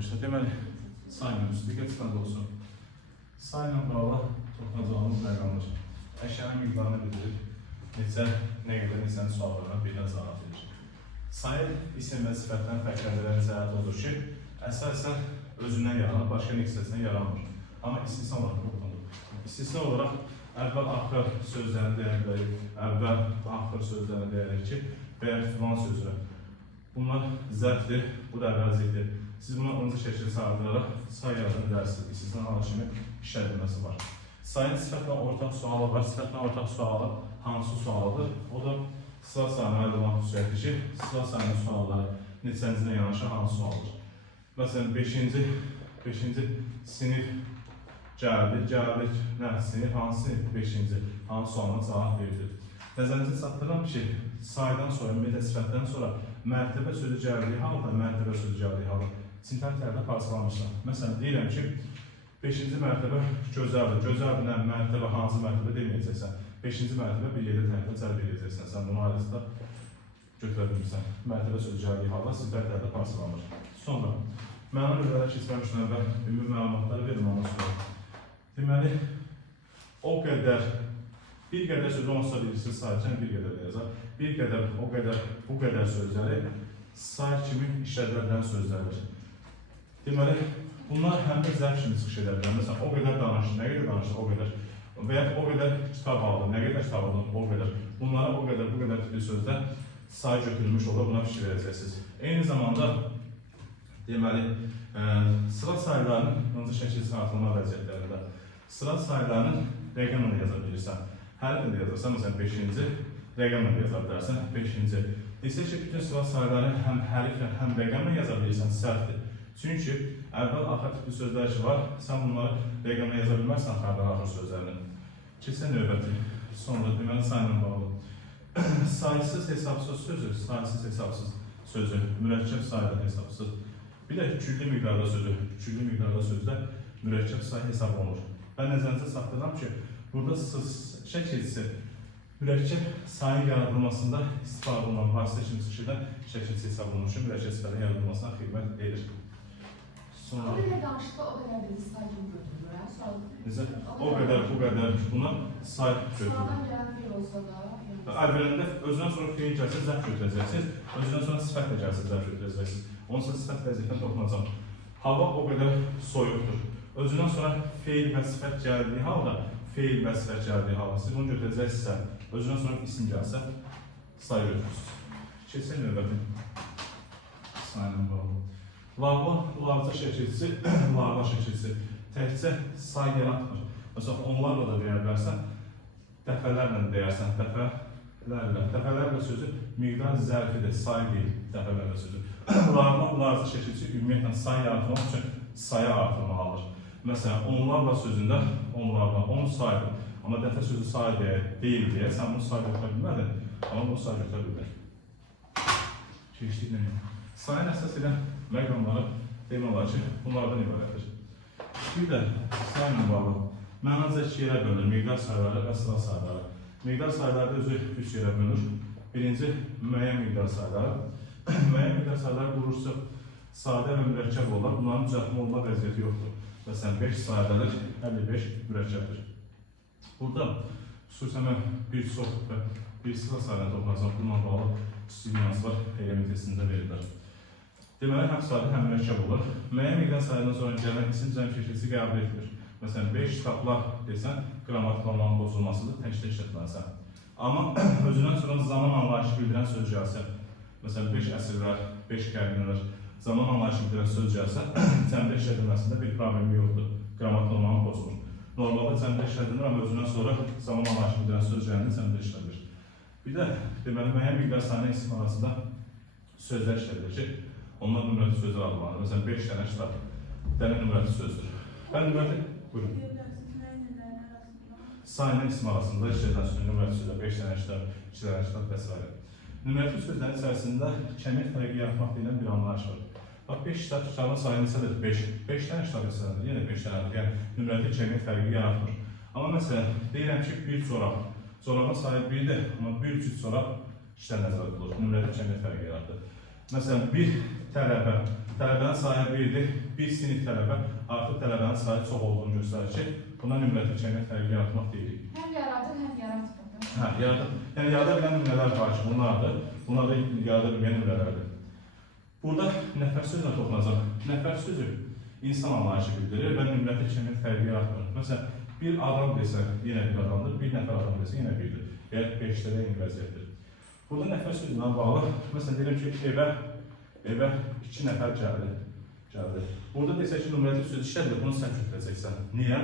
İşte deməli, sayımız diqqət çıxanda olsun. Sayla bağlı toxunacağımız məqamlar. Əşyanın miqdarını bildirir. Nə qədər neçənin suallarına birdən cavab verir. Sayı isim və sifətdən fərqləndirən cəhət odur ki, əsasən özündən yaranır, başqa neçəsindən yaranmır. Amma istisna olaraq toxunur. İstisna olaraq əvvəl-axır sözlərini deyək bilərik, əvvəl-axır sözlərini deyək ki, və ya filan sözü. Bunlar zərfdir, bu da əvəzlikdir. Siz buna 10-cu şəkildə sağlayaraq say yazını bilərsiniz. İstisna halı kimi işlədilməsi var. Sayın sifətlə ortaq sualı var. Sifətlə ortaq sualı hansı sualıdır? O da sıra sayını əldə olmaq xüsusiyyətidir ki, sıra sayının sualları neçəncinə yanaşı hansı sualdır? Məsələn, 5-ci sinif gəldi, nə sinif, hansı sinif 5-ci, hansı sualına cavab verilir. Nəzərinizə çatdırıram ki, saydan sonra, ümumiyyətlə sifətdən sonra mərtəbə sözü gəldiyi halda, mərtəbə sözü gəldiyi halda sintaklərdə parçalanmışlar. Məsələn, deyirəm ki, 5-ci mərtəbə gözəldir. Gözəldir, mərtəbə hansı mərtəbə deməyəcəksən. 5-ci mərtəbə bir yerdə tərəfə cəlb edəcəksən. Sən bunu ailəsində götürə bilmirsən. Mərtəbə sözü gəldiyi halda sintaklərdə parçalanır. Sonra, məna növlərə keçməmişdən əvvəl ümumi məlumatları verim ondan sonra. Deməli, o qədər, bir qədər sözü olmasa bilirsiniz, sayıcan bir qədər də yazar. Bir qədər, o qədər, bu qədər sözləri say kimi işlədirilən sözlərdir. Deməli, bunlar həm də zərf kimi çıxış edə bilər. Məsələn, o qədər danışır, nə qədər danışır, o qədər. Və ya o qədər kitab aldı, nə qədər kitab aldı, o qədər. Bunlara o qədər, bu qədər tipli sözlər say götürülmüş olur, buna fikir verəcəksiniz. Eyni zamanda, deməli, sıra saylarının, öncə şəkil sağlatılma vəziyyətlərində, sıra saylarının rəqəmini yaza bilirsən. Hər ildə yazarsan, məsələn, 5-ci, rəqəmlə yaza bilərsən, 5-ci. Desək ki, bütün sıra saylarını həm hərflə, həm rəqəmlə yaza bilirsən, səhvdir. Çünki əvvəl-axır tipli sözlər ki var, sən bunları rəqəmlə yaza bilmərsən əvvəl-axır sözlərini. Keçən növbəti, sonra deməli sayla bağlı. Sayısız hesabsız sözü, sayısız hesabsız sözü, mürəkkəb sayda hesabsız. Bir də küllü miqdarda sözü, küllü miqdarda sözlər mürəkkəb say hesab olunur. Mən nəzərinizə saxlayıram ki, burada şəkilçisi mürəkkəb sayın yaradılmasında istifadə olunan vasitə kimi çıxışıdan şəkilçi hesab olunmuş ki, mürəkkəb sayın yaradılmasına xidmət edir. O qədər danışıqda o qədər bir say kimi götürülür, o qədər, bu qədər, buna say götürülür. Sıradan gələn bir olsa da... Əvvəlində özündən sonra feil gəlsə zərf götürəcəksiniz, özündən sonra sifət də gəlsə zərf götürəcəksiniz. Onunsa sifət vəziyyətdən toxunacaq. Hava o qədər soyuqdur. Özündən sonra feil və sifət gəldiyi halda, siz bunu götürəcəksinizsə, özündən sonra isim gəlsə, say götürürsünüz. Keçək növbəti sayla bağlı. Larva şəkilçisi, təkcə say yaratmır. Məsələn, onlarla da deyə bilərsən, dəfələrlə deyərsən, dəfələrlə sözü miqdar zərfidir, say deyil, dəfələrlə sözü. Larva şəkilçisi ümumiyyətlə say yaratmaq üçün saya artırmalıdır. Məsələn, onlarla sözündə, onlarla, 10 saydır. Amma dəfə sözü say deyil deyə, sən bunu say götürə bilmədin, amma bunu say götürə bilmədin. Keçdik nəyə? Sayın əsas edən məqamları demək olar ki, bunlardan ibarətdir. Bir də sayla bağlı mənaca 2 yerə bölünür, miqdar sayları və sıra sayları. Miqdar sayları özü 3 yerə bölünür. Birinci, müəyyən miqdar sayları. Müəyyən miqdar sayları qurursa, sadə və mürəkkəb olar. Bunların düzəltmə olma vəziyyəti yoxdur. Məsələn, 5 sadədir, 55 mürəkkəbdir. Burada xüsusən mən bir çox və bir sıra sayına toxunacaq. Bununla bağlı kiçik nüanslar element testində verilir. Deməli, həm sadə, həm mürəkkəb olur. Müəyyən miqdar sayından sonra gələn isim cəm şəkilçisi qəbul edilir. Məsələn, 5 kitablar desən, qrammatik normanın pozulmasıdır, təkdə işlətməlisən. Amma özündən sonra zaman anlayışı bildirən söz gəlsə, məsələn, 5 əsrlər, 5 qərnlər, zaman anlayışı bildirən söz gəlsə, cəmdə işlədilməsində bir problemi yoxdur. Qrammatik normanın pozulur. Normalda cəmdə işlədilir, amma özündən sonra zaman anlayışı bildirən söz gəlində cəmdə işlədilir. Bir də, deməli, müəyyən miqdar sayına isim arasında sözlər işlədilir ki, onlar nümerati sözlər adlanır. Məsələn, 5 dənə kitab, dənə nümerati sözdür. Ben nümerati, buyurun. Sayının isim arasında işlədilən sözü, nümerati sözlər, 5 dənə kitab, 2 dənə kitab və s. Nümerati sözlərin içərisində kəmiyyət fərqi yaratmaq deyilən bir anlayış var. Bax, 5 kitabın sayını neçədir? 5. 5 dənə kitab əsərdir, yenə 5 dənədir. Yəni, nümerati kəmiyyət fərqi yaratmır. Amma məsələn, deyirəm ki, bir çoraq. Çorağın sayı 1-dir, amma bir cüt çoraq işdən nəzərdə olur. Nümerati kəmiyyət fərqi yaratır. Məsələn, bir tələbə. Tələbənin sayı 1-dir. Bir sinif tələbə artıq tələbənin sayı çox olduğunu göstərir ki, buna nümunəti çəkmək fərqi yaratmaq deyirik. Həm yaradır, həm yaratmır. Hə, yəni yarada bilən nümunələr var ki, bunlardır. Bunlar da yarada bilməyən nümunələrdir. Burada nəfər sözünə toxunacaq. Nəfər sözü insan anlayışı bildirir və nümunəti çəkmək fərqi yaratmır. Məsələn, bir adam desə, yenə bir adamdır, bir nəfər adam desə, yenə birdir. Və 5-də də eyni vəziyyətdir. Burada nəfər sözünə bağlı, məsələn, deyirəm ki, evə 2 nəfər gəldi. Burada desək ki, nümunəti söz işlədir, bunu sən götürəcəksən. Niyə?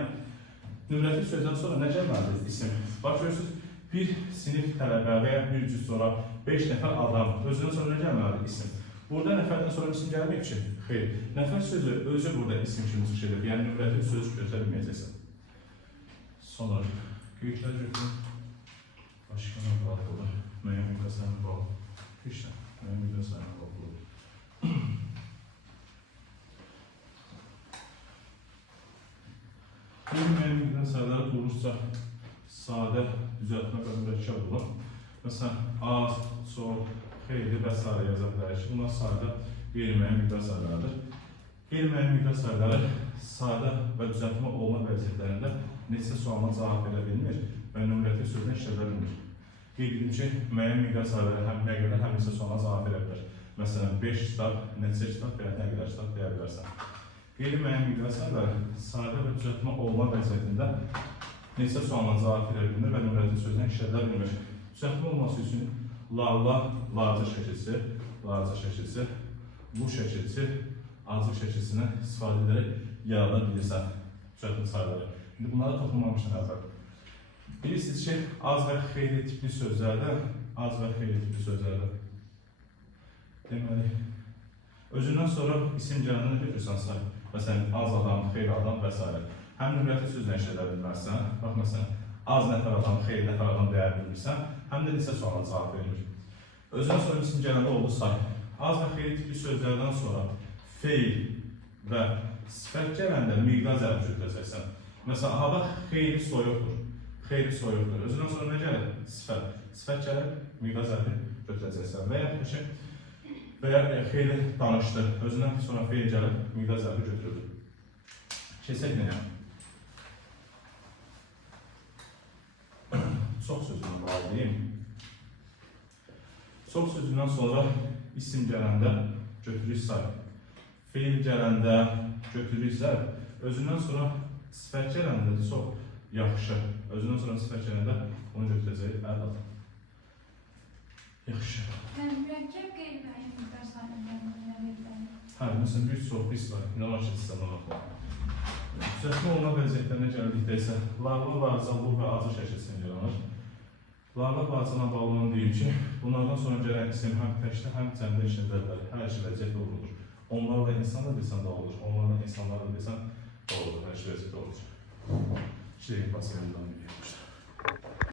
Nümunəti sözdən sonra nə gəlməlidir? İsim. Bax, görürsünüz, bir sinif tələbə və ya bir cüz sonra 5 nəfər adam, özündən sonra nə gəlməlidir? İsim. Burada nəfərdən sonra isim gəlməyib ki, xeyr. Nəfər sözü özü burada isim kimi çıxış edir, yəni nümunəti söz götürə bilməyəcəksən. Sonra, qeydlər götürün. Başqa nə bağlı olur? Müəyyən müqəsəmə bağlı. Qeydlər, müəyyən müqəsəmə bağlı olur. Müəyyən müqəsəmələri durursa, sadə düzəltmə və mürəkkəb olur. Məsələn, az, çox, xeyli və s. yaza bilərik ki, bunlar sadə qeyri-müəyyən miqdar sayılardır. Qeyri-müəyyən miqdar sayıları sadə və düzəltmə olma vəziyyətlərində neçə sualına cavab verə bilmir və nümunəti sözünə işlədə bilmir. Qeyd edim ki, müəyyən miqdar sayıları həm nə qədər, həm neçə sualına cavab verə bilər. Məsələn, 5 kitab, neçə kitab və ya nə qədər kitab deyə bilərsən. Qeyri-müəyyən miqdar sayıları sadə və düzəltmə olma vəziyyətində neçə sualına cavab verə bilmir və nümunəti sözünə işlədə bilmir. Düzəltmə olması üçün larca şəkilsi, bu şəkilsi, azı şəkilsinə istifadə edərək yarada bilirsən düzəltmə sayıları. İndi bunlara toxunmamışdan əvvəl. Bilirsiniz ki, az və xeyli tipli sözlərdə, deməli, özündən sonra isim gələndə nə götürsən say? Məsələn, az adam, xeyli adam və s. Həm nümunəti sözlə işlədə bilmərsən, bax, məsələn, az nəfər adam, xeyli nəfər adam deyə bilmirsən, həm də neçə sualına cavab verir. Özündən sonra isim gələndə oldu say. Az və xeyli tipli sözlərdən sonra feil və sifət gələndə miqdar zərbi götürəcəksən. Məsələn, hava xeyli soyuqdur. Özündən sonra nə gəlir? Sifət gəlir, miqdar zərbi götürəcəksən. Və ya xeyli danışdı. Özündən sonra feil gəlir, miqdar zərbi götürülür. Keçək nəyə? Çox sözünü bağlayayım. Çox sözündən sonra isim gələndə götürük say. Feil gələndə götürük zərb. Özündən sonra sifət gələndə də çox yaxşı. Özündən sonra sifət gələndə onu götürəcək ədad. Yaxşı. Mürəkkəb qeyri-müəyyən miqdar sayılarından nə verilən? Hə, məsələn, bir çox pis var. İnanmaq ki, sistemə baxma. Düzəltmə olma vəziyyətlərinə gəldikdə isə larva, varcalıq və acı şəkilsin yaranır. Larva varcalığına bağlanan deyim ki, bunlardan sonra gələn isim həm təkdə, həm cəmdə işlədə bilər. Hər iki vəziyyətdə olur. Onlarla insan da bilsən də olur, onlarla insanlar da bilsən da olur. Hər iki vəziyyətdə olur. İki dəqiqə pasiyondan bilir.